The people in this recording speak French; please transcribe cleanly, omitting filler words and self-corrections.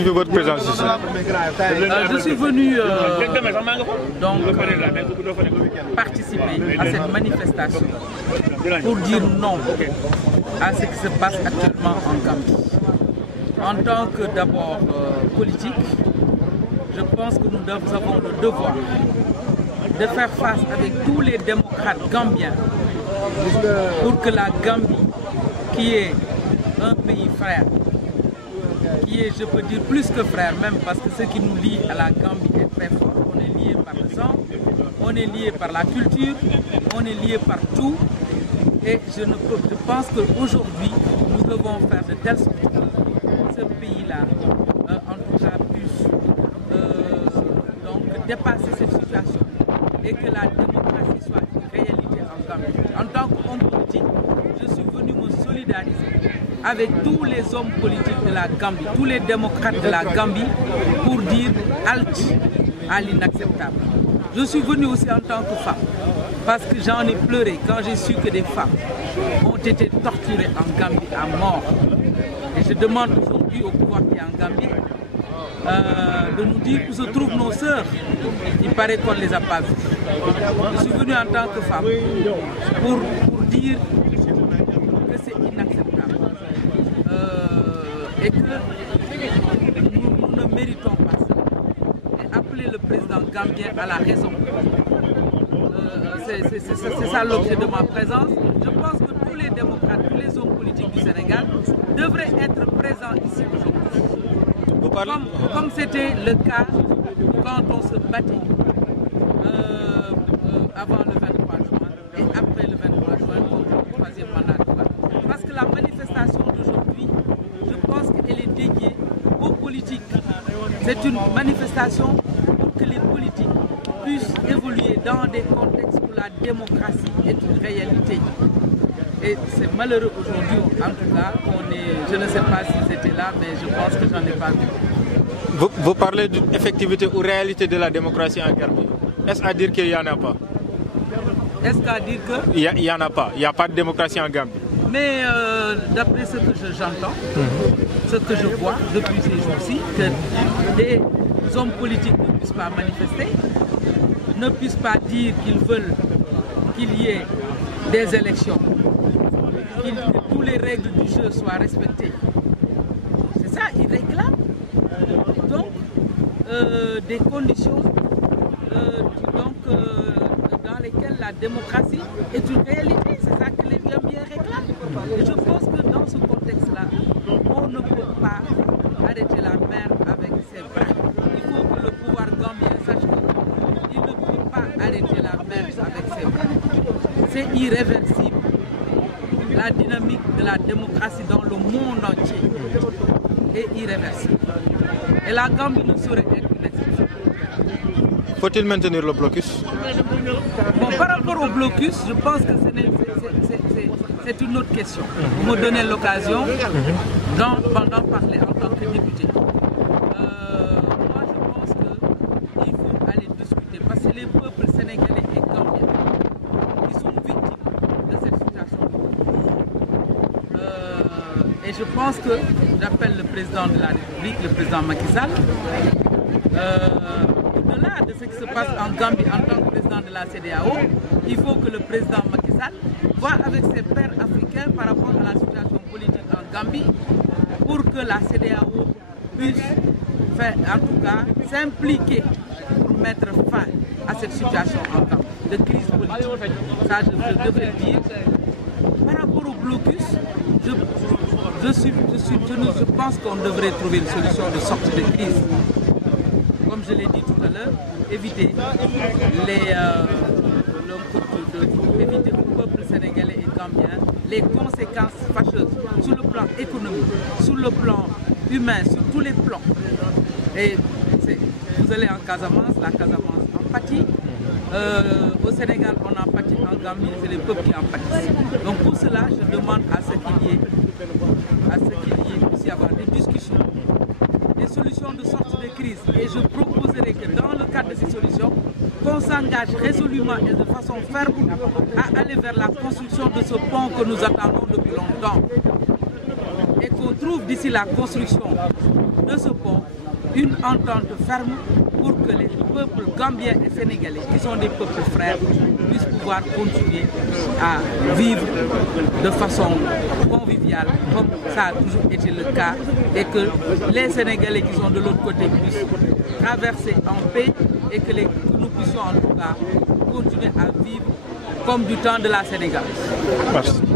justifie votre présence ici? Je suis venu donc participer à cette manifestation pour dire non à ce qui se passe actuellement en Gambie. En tant que d'abord politique, je pense que nous avons le devoir de faire face avec tous les démocrates gambiens pour que la Gambie, qui est un pays frère, qui est, je peux dire, plus que frère même, parce que ce qui nous lie à la Gambie est très fort. On est lié par le sang, on est lié par la culture, on est lié par tout. Et je pense qu'aujourd'hui, nous devons faire de telle sorte que ce pays-là, en tout cas, puisse donc dépasser cette situation et que la démocratie soit une réalité en Gambie. En tant qu'homme politique, je suis venu me solidariser avec tous les hommes politiques de la Gambie, tous les démocrates de la Gambie, pour dire halte à l'inacceptable. Je suis venu aussi en tant que femme, parce que j'en ai pleuré quand j'ai su que des femmes ont été torturées en Gambie à mort. Et je demande aujourd'hui au pouvoir qui est en Gambie de nous dire où se trouvent nos sœurs. Il paraît qu'on ne les a pas vues. Je suis venu en tant que femme pour dire que c'est inacceptable et que nous ne méritons pas ça. Et appeler le président gambien à la raison. C'est ça l'objet de ma présence. Je pense que tous les démocrates, tous les hommes politiques du Sénégal devraient être présents ici aujourd'hui. Comme c'était le cas quand on se battait avant le 23 juin et après le 23 juin contre le troisième mandat. Parce que la manifestation d'aujourd'hui, je pense qu'elle est dédiée aux politiques. C'est une manifestation pour que les politiques puissent évoluer dans des contextes où la démocratie est une réalité. Et c'est malheureux aujourd'hui, en tout cas, je ne sais pas s'ils étaient là, mais je pense que j'en ai pas vu. Vous parlez d'effectivité ou réalité de la démocratie en Gambie. Est-ce à dire qu'il n'y en a pas? Est-ce à dire que? Il n'y en a pas. Il n'y a pas de démocratie en Gambie. Mais d'après ce que j'entends, ce que je vois depuis ces jours-ci, que des hommes politiques ne puissent pas manifester, ne puissent pas dire qu'ils veulent qu'il y ait des élections, que toutes les règles du jeu soient respectées. C'est ça, ils réclament. Donc, des conditions dans lesquelles la démocratie est une réalité. C'est ça que les Gambiens réclament. Et je pense que dans ce contexte-là, on ne peut pas arrêter la mer avec ses bras. Il faut que le pouvoir gambien sache qu'il ne peut pas arrêter la mer avec ses bras. C'est irréversible. La dynamique de la démocratie dans le monde entier est irréversible. Et la Gambie ne saurait être une exception. Faut-il maintenir le blocus? Bon, par rapport au blocus, je pense que c'est une autre question. Vous me donnez l'occasion d'en parler en tant que député. Moi, je pense qu'il faut aller discuter parce que c'est les peuples sénégalais et gambiens qui sont victimes de cette situation. Et je pense que j'appelle le président de la République, le président Macky Sall, au-delà de ce qui se passe en Gambie en tant que président de la CEDEAO, il faut que le président Macky Sall voit avec ses pairs africains par rapport à la situation politique en Gambie pour que la CEDEAO puisse faire, en tout cas, s'impliquer pour mettre fin à cette situation en Gambie de crise politique. Ça, je devrais le dire. Par rapport au blocus, je pense qu'on devrait trouver une solution de sortie de crise. Comme je l'ai dit tout à l'heure, éviter éviter au peuple sénégalais et gambien les conséquences fâcheuses sur le plan économique, sur le plan humain, sur tous les plans. Et vous allez en Casamance, la Casamance en pâtit. Au Sénégal, on en pâtit, en Gambie, c'est les peuples qui en pâtissent. Donc pour cela, je demande à ce qu'il y ait aussi avoir des discussions, des solutions de sortie de crise. Et je proposerai que dans le cadre de ces solutions, qu'on s'engage résolument et de façon ferme à aller vers la construction de ce pont que nous attendons depuis longtemps. Et qu'on trouve d'ici la construction de ce pont une entente ferme pour que les peuples gambiens et sénégalais, qui sont des peuples frères, puissent pouvoir continuer à vivre de façon conviviale, comme ça a toujours été le cas, et que les Sénégalais qui sont de l'autre côté puissent traverser en paix et que nous puissions en tout cas continuer à vivre comme du temps de la Sénégal. Merci.